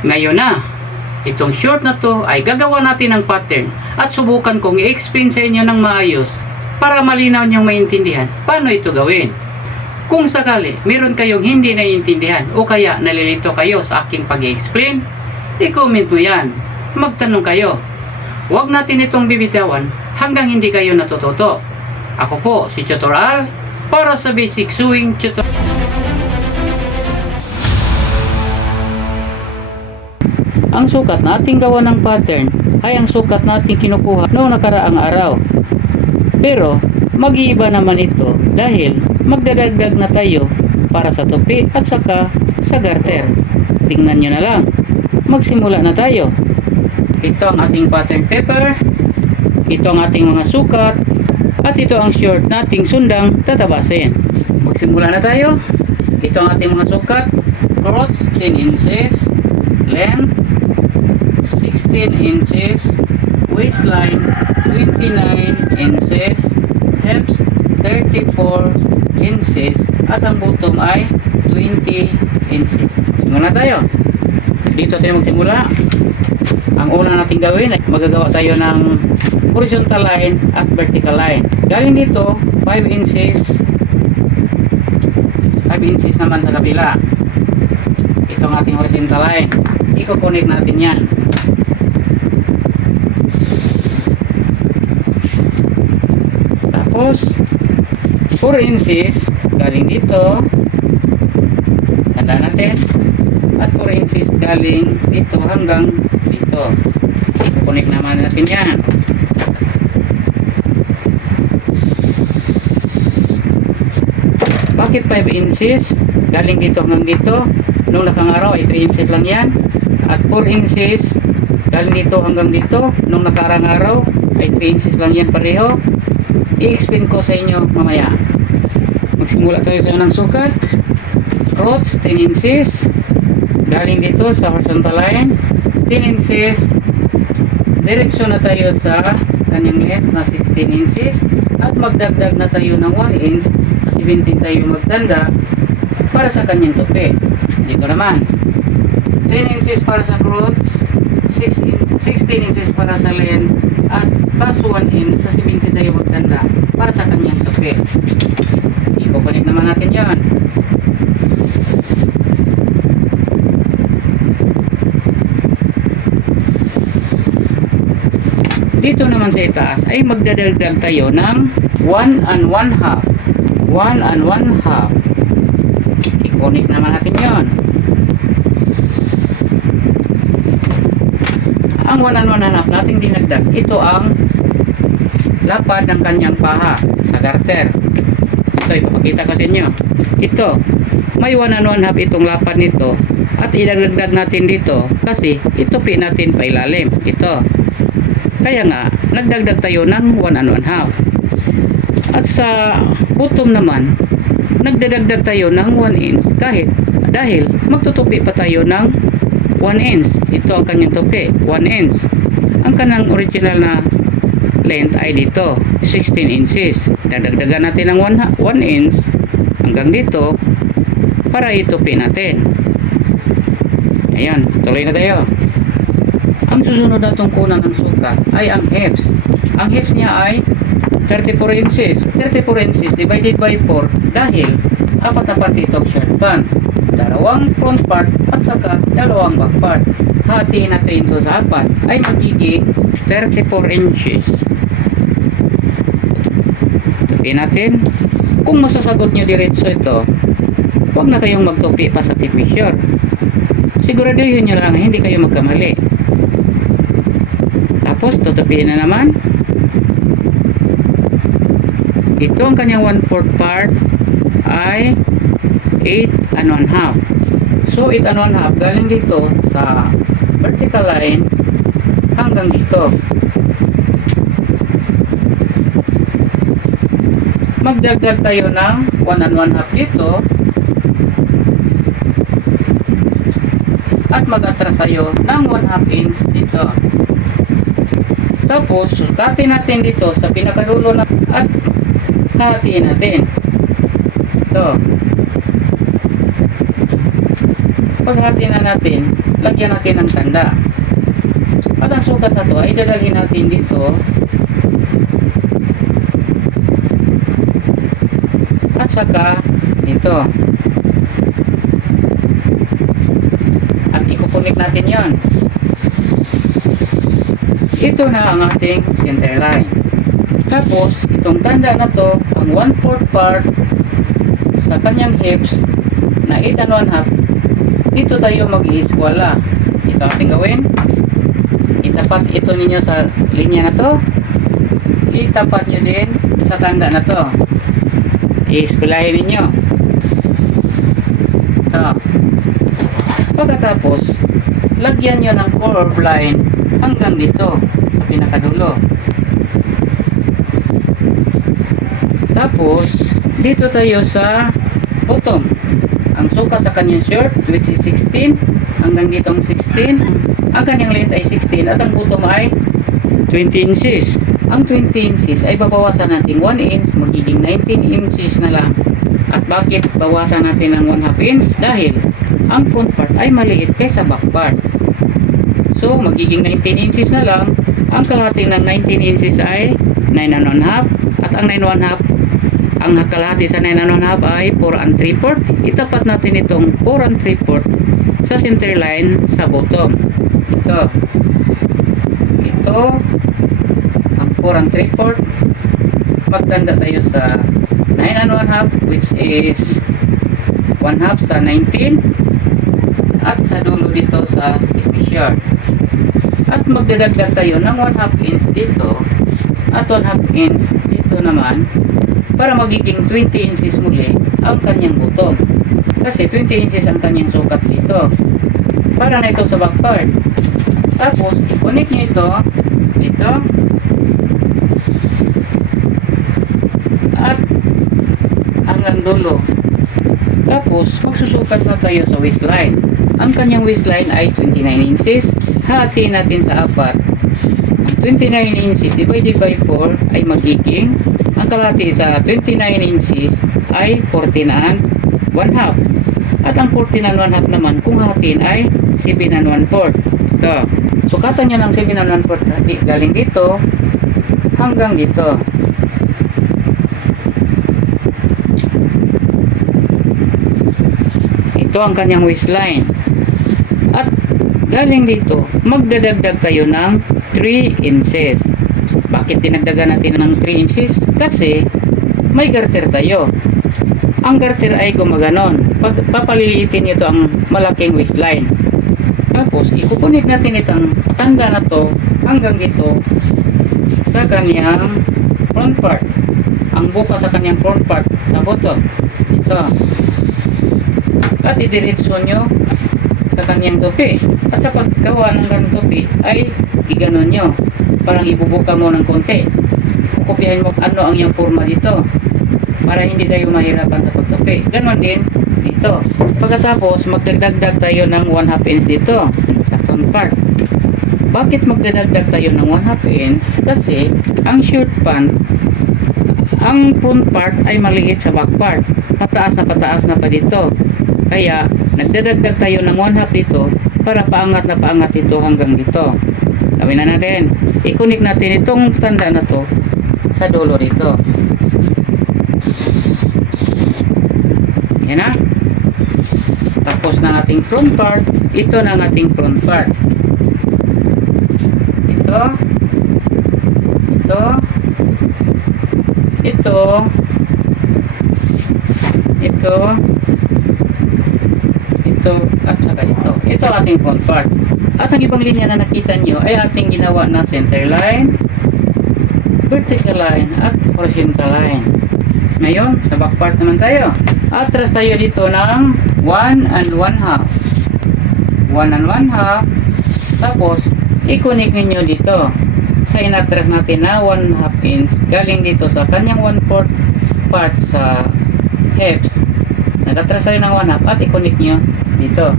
Ngayon na, itong short na to ay gagawa natin ng pattern at subukan kong i-explain sa inyo ng maayos para malinaw niyong maintindihan paano ito gawin. Kung sakali meron kayong hindi naiintindihan o kaya nalilito kayo sa aking pag-i-explain, i-comment mo yan. Magtanong kayo. Huwag natin itong bibitawan hanggang hindi kayo natututo. Ako po si Tutor Al para sa Basic Sewing Tutorial. Ang sukat nating gawa ng pattern ay ang sukat nating kinukuha noong nakaraang araw. Pero mag-iiba naman ito dahil magdadagdag na tayo para sa tupi at saka sa garter. Tingnan nyo na lang. Magsimula na tayo. Ito ang ating pattern paper. Ito ang ating mga sukat. At ito ang short nating sundang tatabasin. Magsimula na tayo. Ito ang ating mga sukat. Cross 10 inches. Length 16 inches, waistline 29 inches, hips 34 inches, at ang bottom ay 20 inches. Simula tayo. Dito tayo magsimula. Ang una natin gawin ay magagawa tayo ng horizontal line at vertical line. Galing dito 5 inches, 5 inches naman sa kabila. Ito ang ating horizontal line. Iko-connect natin yan. Tapos 4 inches galing dito, tanda natin, at 4 inches galing dito hanggang dito. Iko-connect naman natin yan. Bakit 5 inches galing dito hanggang dito? Nung nakang araw ay 3 inches lang yan. At 4 inches galing dito hanggang dito. Nung nakarang araw ay 3 inches lang yan pareho. I-explain ko sa inyo mamaya. Magsimula tayo sa unang sukat. Cross 10 inches galing dito sa horizontal line. 10 inches. Diretso na tayo sa kanyang length na 16 inches. At magdagdag na tayo ng 1 inch. Sa 17 tayo magtanda para sa kanyang tupi. Dito naman 10 inches para sa cross, 16 inches para sa length, at plus 1 inch sa 17 tayo magtanda para sa kanyang tupi. I-connect naman natin yan. Dito naman sa itaas ay magdadagdag tayo ng 1 and 1 half. 1 and 1 half. I-connect naman natin yon. Ang 1 and 1 half nating dinagdag, ito ang lapad ng kanyang paha sa garter. Ito, ipapakita ko sa inyo. Ito, may 1 and 1 half itong lapad nito, at idagdag natin dito kasi itupi natin pa ilalim. Ito. Kaya nga, nagdagdag tayo ng 1 and 1 half. At sa bottom naman, nagdadagdag tayo ng 1 inch dahil magtutupi pa tayo ng 1 inch. Ito ang kanyang tupi, 1 inch. Ang kanyang original na length ay dito, 16 inches. Dadagdagan natin ng 1 inch hanggang dito para itupi natin. Ayan, tuloy na tayo. Ang susunod na tungkulan ng sukat ay ang hips. Ang hips niya ay 34 inches. 34 inches divided by 4 dahil apat na part itong short band. Dalawang front part at saka dalawang back part. Hatiin natin ito sa apat ay magiging 34 inches. Tupi natin. Kung masasagot nyo diretso ito, huwag na kayong magtupi pa sa tip measure. Siguraduhin nyo lang hindi kayo magkamali. Tapos tutupiin na naman. Ito ang kanyang 1/4 part ay 8 and 1 half. So 8 and 1 half galing dito sa vertical line hanggang dito. Magdagdag tayo ng 1 and 1 half dito at mag-atras tayo ng 1/2 inch dito. Tapos sukatin natin dito sa pinakadulo na at hatiin natin ito paghati na natin, lagyan natin ng tanda. At ang sukat na to ay dadalhin natin dito. At saka dito. At ikukunik natin yon. Ito na ang ating center line. Tapos, itong tanda na to, ang 1/4 part sa kanyang hips na 8 and 1/2, dito tayo mag-i-skwala. Ito ating gawin. Itapat ito ninyo sa linya na to. Itapat nyo din sa tanda na to. I-skwalahin ninyo. Ito. Pagkatapos, lagyan nyo ng curve line hanggang dito sa pinakadulo. Tapos, dito tayo sa bottom. Ang sukat sa kanyang shirt, which is 16, hanggang dito ang 16. Ang kanyang length ay 16 at ang bottom ay 20 inches. Ang 20 inches ay babawasan natin 1 inch, magiging 19 inches na lang. At bakit bawasan natin ng 1/2 inch? Dahil ang front part ay maliit kaysa back part. So, magiging 19 inches na lang. Ang kalahati ng 19 inches ay 9 and 1/2. At ang 9 and 1/2, ang kalahati sa 9 and 1/2 ay 4 and 3/4. Itapat natin itong 4 and 3/4 sa center line sa bottom. Ito ang 4 and 3/4. Magtanda tayo sa 9 and 1/2, which is 1/2 sa 19, at sa dulo dito sa measure. At magdadagdag tayo ng 1/2 inch dito at 1/2 inch dito naman para magiging 20 inches muli ang kanyang bottom. Kasi 20 inches ang kanyang sukat dito. Para na ito sa back part. Tapos, i-connect nyo ito dito at hanggang dulo. Tapos, magsusukat na tayo sa waistline. Ang kanyang waistline ay 29 inches. Hati natin sa 4. Ang 29 inches divided by 4 ay magiging, ang kalahati sa 29 inches ay 14 and 1/2. At ang 14 and 1/2 naman, kung hatiin ay 7 and 1/4. Ito. Sukatan nyo ng 7 and 1/4 galing dito hanggang dito. Ito ang kanyang waistline. At galing dito, magdadagdag tayo ng 3 inches. Bakit dinagdagan natin ng 3 inches? Kasi may garter tayo. Ang garter ay gumaganon. Pag papaliliitin nyo ito ang malaking waistline. Tapos, ikukunik natin itong tanda na to hanggang dito sa kanyang front part. Ang buka sa kanyang front part sa bottom. Ito. At idiretso nyo sa kanyang tupi. At sa paggawa ng kanyang tupi ay iganon nyo. Parang ibubuka mo ng konti. Kukupihan mo ano ang yung forma dito. Para hindi tayo mahirapan sa pagtupi. Ganon din dito. Pagkatapos, magdagdag tayo ng 1/2 inch dito sa front part. Bakit magdadagdag tayo ng 1/2 inch? Kasi ang short pant, ang front part ay maliit sa back part. Pataas na pa dito. Kaya, nagdadagdag tayo ng 1/2 dito para paangat dito hanggang dito. Gawin na natin. I-connect natin itong tanda na to sa dulo dito. Yan na. Tapos na ating front part. Ito na ang ating front part. Ito. Ito. Ito. Ito. Ito. At saka ito. Ito ang ating front part. At ang ibang linya na nakita nyo ay ating ginawa na center line, vertical line, at horizontal line. Ngayon, sa back part naman tayo. Atras tayo dito ng 1 and 1/2. 1 and 1/2. Tapos, i-connect ninyo dito. Sa inatras natin na 1/2 inch. Galing dito sa kanyang 1/4 part sa hips. Nag-atras tayo ng 1/2 at i-connect nyo dito.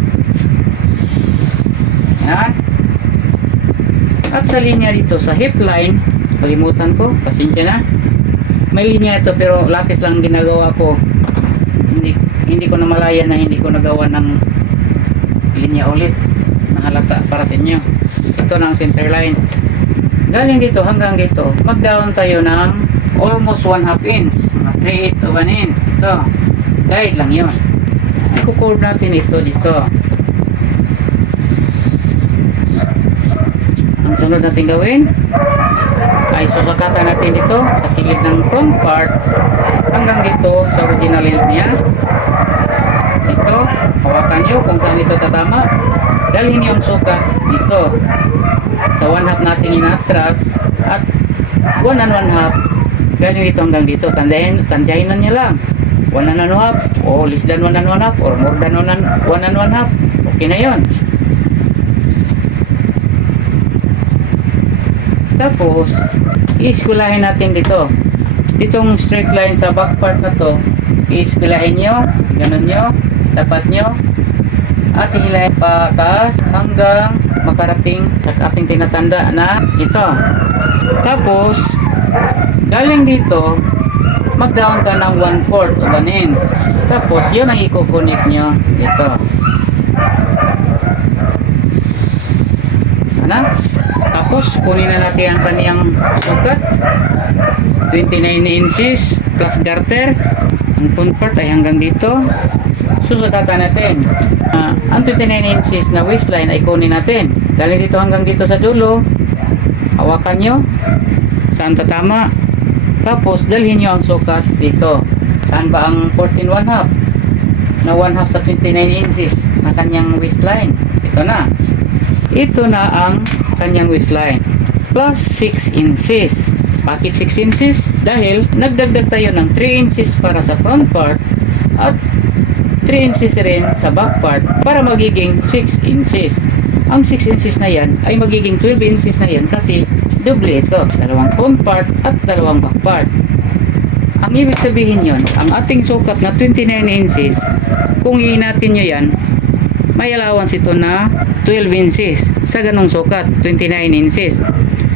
Yan. At sa linya dito sa hip line, kalimutan ko, pasensya na. May linya ito pero lapis lang ginagawa ko. Hindi ko namalayan na hindi ko nagawa ng linya ulit na halata para sa inyo. Ito na ang center line. Galing dito hanggang dito, mag-down tayo ng almost 1/2 inch, mga 3/8 to 1 inch. Ito, guide lang yun. Iko-curve natin ito dito. Ang sunod natin gawin ay susukatan natin dito sa kilid ng front part hanggang dito sa original length niya. Ito, hawakan nyo kung saan ito tatama. Dalhin nyo ang sukat dito sa 1/2 natin inatras at 1 and 1/2 galing dito hanggang dito. Tandyahin na nyo lang 1 and 1/2 o less than 1 and 1/2 or more than 1 and 1/2. Okay na yun. Tapos iiskulahin natin dito itong straight line sa back part na to. Iiskulahin nyo, ganun nyo, tapat nyo at hihilahin pa taas hanggang makarating sa ating tinatanda na ito. Tapos galing dito mag-down ka ng 1/4 o 1 inch. Tapos yun ang i-connect nyo dito. Ano? Tapos kunin na natin ang kaniyang sukat 29 inches plus garter. Ang front part ay hanggang dito. Susukatan natin ang 29 inches na waistline ay kunin natin galing dito hanggang dito sa dulo. Hawakan nyo saan tatama. Tapos dalhin nyo ang sukat dito. Saan ba ang 14 1/2 na 1/2 sa 29 inches na kanyang waistline? Ito na. Ito na ang kanyang waistline plus 6 inches. Bakit 6 inches? Dahil nagdagdag tayo ng 3 inches para sa front part at 3 inches rin sa back part para magiging 6 inches. Ang 6 inches na yan ay magiging 12 inches na yan kasi doble ito. Dalawang front part at dalawang back part. Ang ibig sabihin yon, ang ating sukat na 29 inches, kung iinatin nyo yan, may allowance ito na 12 inches sa ganong sukat, 29 inches.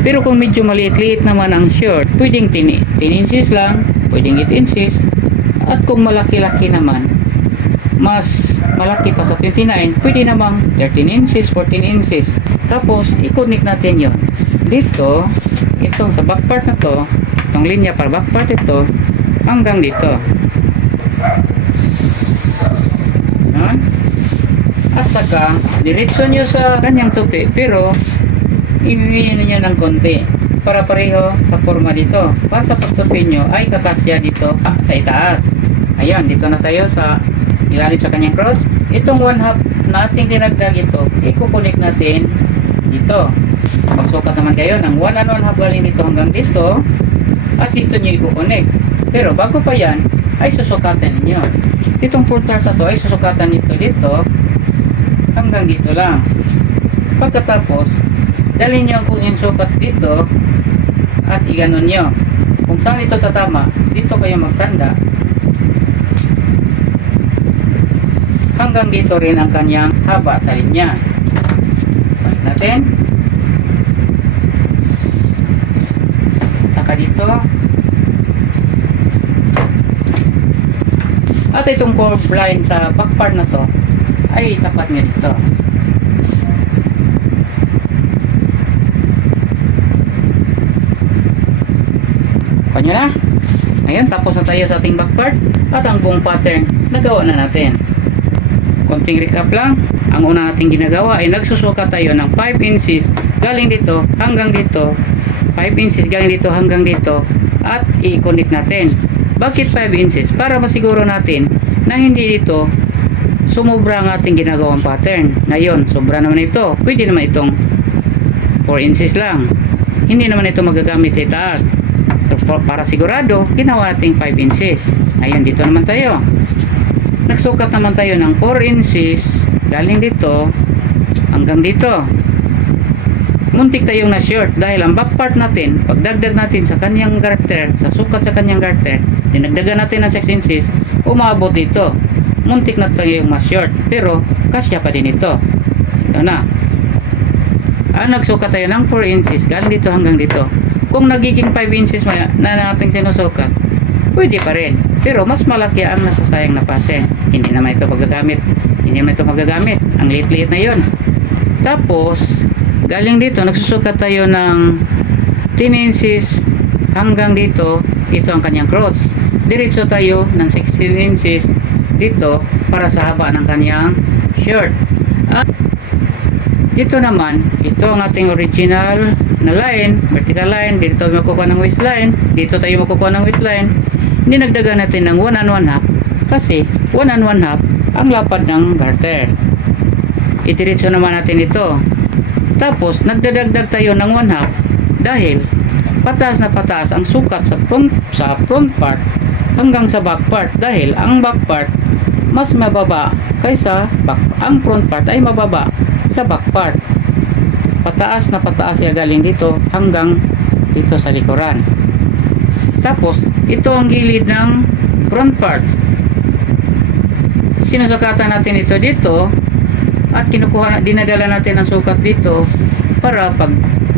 Pero kung medyo maliit-liit naman ang short, pwedeng 10 inches lang, pwedeng 8 inches. At kung malaki-laki naman, mas malaki pa sa 29, pwede namang 13 inches, 14 inches. Tapos, i-connect natin yon dito, itong sa back part na to, itong linya para back part ito, hanggang dito. At saka diretso nyo sa kanyang tupi, pero ibibihin nyo ng konti para pareho sa forma dito. Para sa pagtupi nyo ay kakasya dito sa itaas. Ayun, dito na tayo sa ilalim sa kanyang crotch. Itong 1/2 nating dinagdag ito, i-connect natin dito. Magsukat naman kayo ng 1 and 1/2 galing dito hanggang dito at dito nyo i-connect. Pero bago pa yan ay susukatan ninyo. Itong front part na to ay susukatan nito dito hanggang dito lang. Pagkatapos dalhin nyo ang sukat dito at iganon nyo kung saan ito tatama. Dito kayo magtanda hanggang dito rin ang kanyang haba sa linya. Balik natin, saka dito at itong curve line sa back part na to ay tapat nyo dito. Nyo na. Ngayon, tapos na tayo sa ating back part at ang buong pattern nagawa na natin. Konting recap lang. Ang una nating ginagawa ay nagsusukat tayo ng 5 inches galing dito hanggang dito, 5 inches galing dito hanggang dito at i-connect natin. Bakit 5 inches? Para masiguro natin na hindi dito sumobra ang ating ginagawang pattern. Ngayon, sobra naman ito. Pwede naman itong 4 inches lang. Hindi naman ito magagamit sa itaas. Para sigurado, ginawa nating 5 inches. Ngayon, dito naman tayo. Nagsukat naman tayo ng 4 inches galing dito hanggang dito. Muntik tayong na short dahil ang back part natin, pagdagdag natin sa kanyang garter, sa sukat sa kanyang garter, dinagdagan natin ng 6 inches, umabot dito. Muntik na tayong mas short, pero kasya pa din ito. Ito na. Nagsukat tayo ng 4 inches galing dito hanggang dito. Kung nagiging 5 inches na nating sinusukat, pwede pa rin. Pero mas malaki ang nasasayang na pattern. Hindi naman ito paggagamit hindi naman ito magagamit. Ang liit-liit na yon. Tapos, galing dito, nagsusukat tayo ng 10 inches hanggang dito. Ito ang kanyang cross. Diretso tayo ng 16 inches dito para sa haba ng kanyang shirt. At dito naman, ito ang ating original na line, vertical line. Dito tayo makukuha ng waistline. Dito tayo makukuha ng waistline. Dinagdagan natin ng 1 1/2 kasi 1 1/2 ang lapad ng garter. Itiritso naman natin ito. Tapos, nagdadagdag tayo ng 1/2 dahil pataas na pataas ang sukat sa front part hanggang sa back part dahil ang back part mas mababa kaysa ang front part ay mababa sa back part. Pataas na pataas siya galing dito hanggang dito sa likuran. Tapos, ito ang gilid ng front part. Sinusukatan natin ito dito at dinadala natin ang sukat dito para pag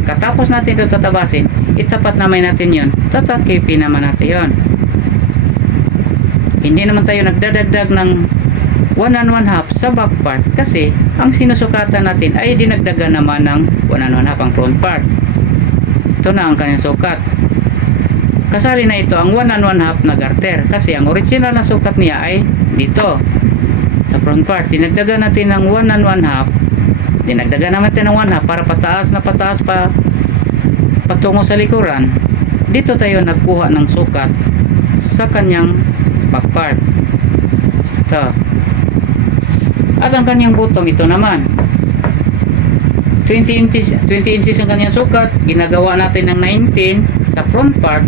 katapos natin ito tatabasin, itapat naman natin yon. Tatakipin naman natin yon. Hindi naman tayo nagdadagdag ng 1 1/2 sa back part kasi ang sinusukatan natin ay dinagdagan naman ng 1 1/2 ang front part. Ito na ang kanyang sukat. Kasali na ito ang 1 1/2 na garter kasi ang original na sukat niya ay dito sa front part. Dinagdagan natin ng 1 1/2. Dinagdagan naman natin ng 1/2 para pataas na pataas pa patungo sa likuran. Dito tayo nagkuha ng sukat sa kanyang back part. Ito. At ang kanyang bottom, ito naman. 20 inches ang kanyang sukat. Ginagawa natin ng 19 sa front part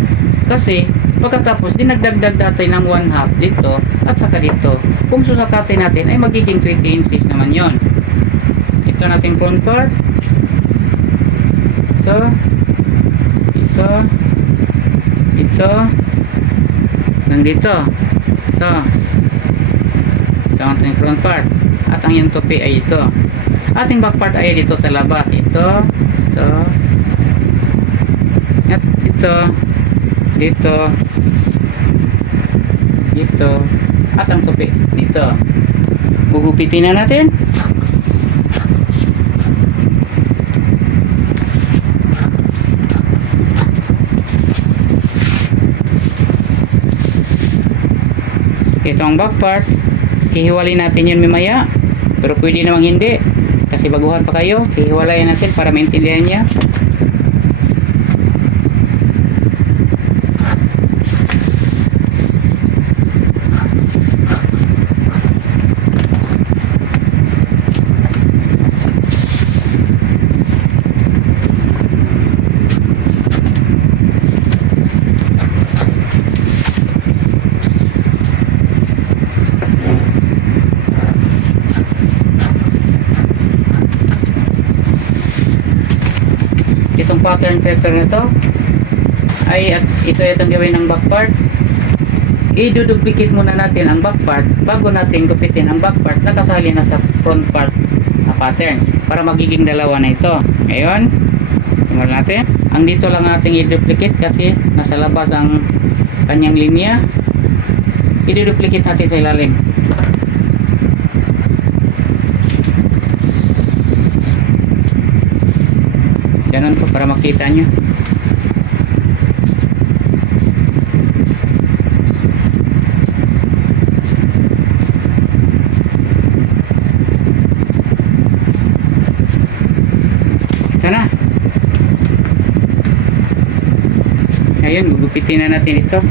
kasi pagkatapos dinagdagdag natin ng 1/2 dito at saka dito. Kung susakatin natin ay magiging 20 inches naman yon. Ito nating front part. Ito nandito. Ito ang ating front part. At ang yung tupi ay ito. Ating back part ay dito sa labas. Ito. At ito. Dito. At ang tupi dito. Gugupitin na natin. Ito ang back part. Hihiwalay natin yun mamaya. Pero pwede namang hindi. Kasi baguhan pa kayo. Hihiwalayin natin para maintindihan niya. Itong pattern paper na to ay at ito itong gawin ng back part. I-duplicate muna natin ang back part bago natin gupitin ang back part na kasali na sa front part na pattern para magiging dalawa na ito. Ngayon, simulan natin. Ang dito lang ating i-duplicate kasi nasa labas ang kanyang linya. I-duplicate natin sa ilalim. Ganun po para makita nyo. Ito na. Ngayon, gugupitin na natin ito.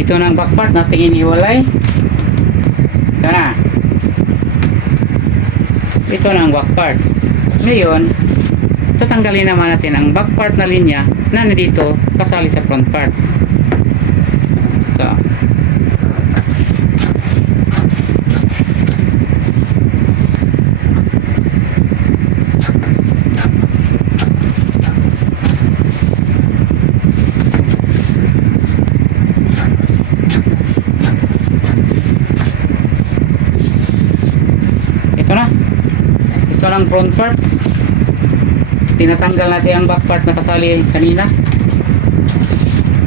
Ito na ang back part natin iniwalay. Ito na. Ito na ang back part. Ngayon, tatanggalin naman natin ang back part na linya na nandito kasali sa front part. Ito. Ito na. Ito lang front part. Tinatanggal natin ang back part na kasali kanina.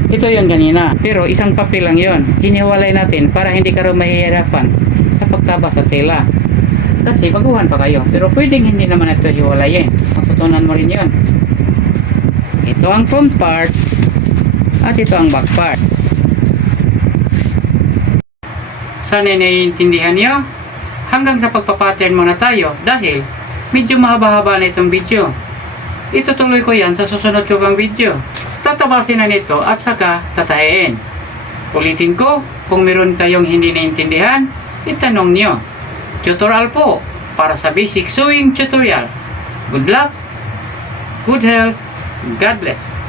Ito yon kanina. Pero isang papel lang yon. Hiniwalay natin para hindi ka rin mahihirapan sa pagtaba sa tela. Kasi baguhan pa kayo. Pero pwedeng hindi naman ito hiwalayin. Matutunan mo rin yon. Ito ang front part. At ito ang back part. Sana naiintindihan nyo? Hanggang sa pagpapattern muna tayo dahil medyo mahaba-haba na itong video. Itutuloy ko yan sa susunod ko pang video. Tatabasin na nito at saka tatahiin. Ulitin ko, kung meron kayong hindi naintindihan, itanong nyo. Tutorial po para sa basic sewing tutorial. Good luck, good health, God bless.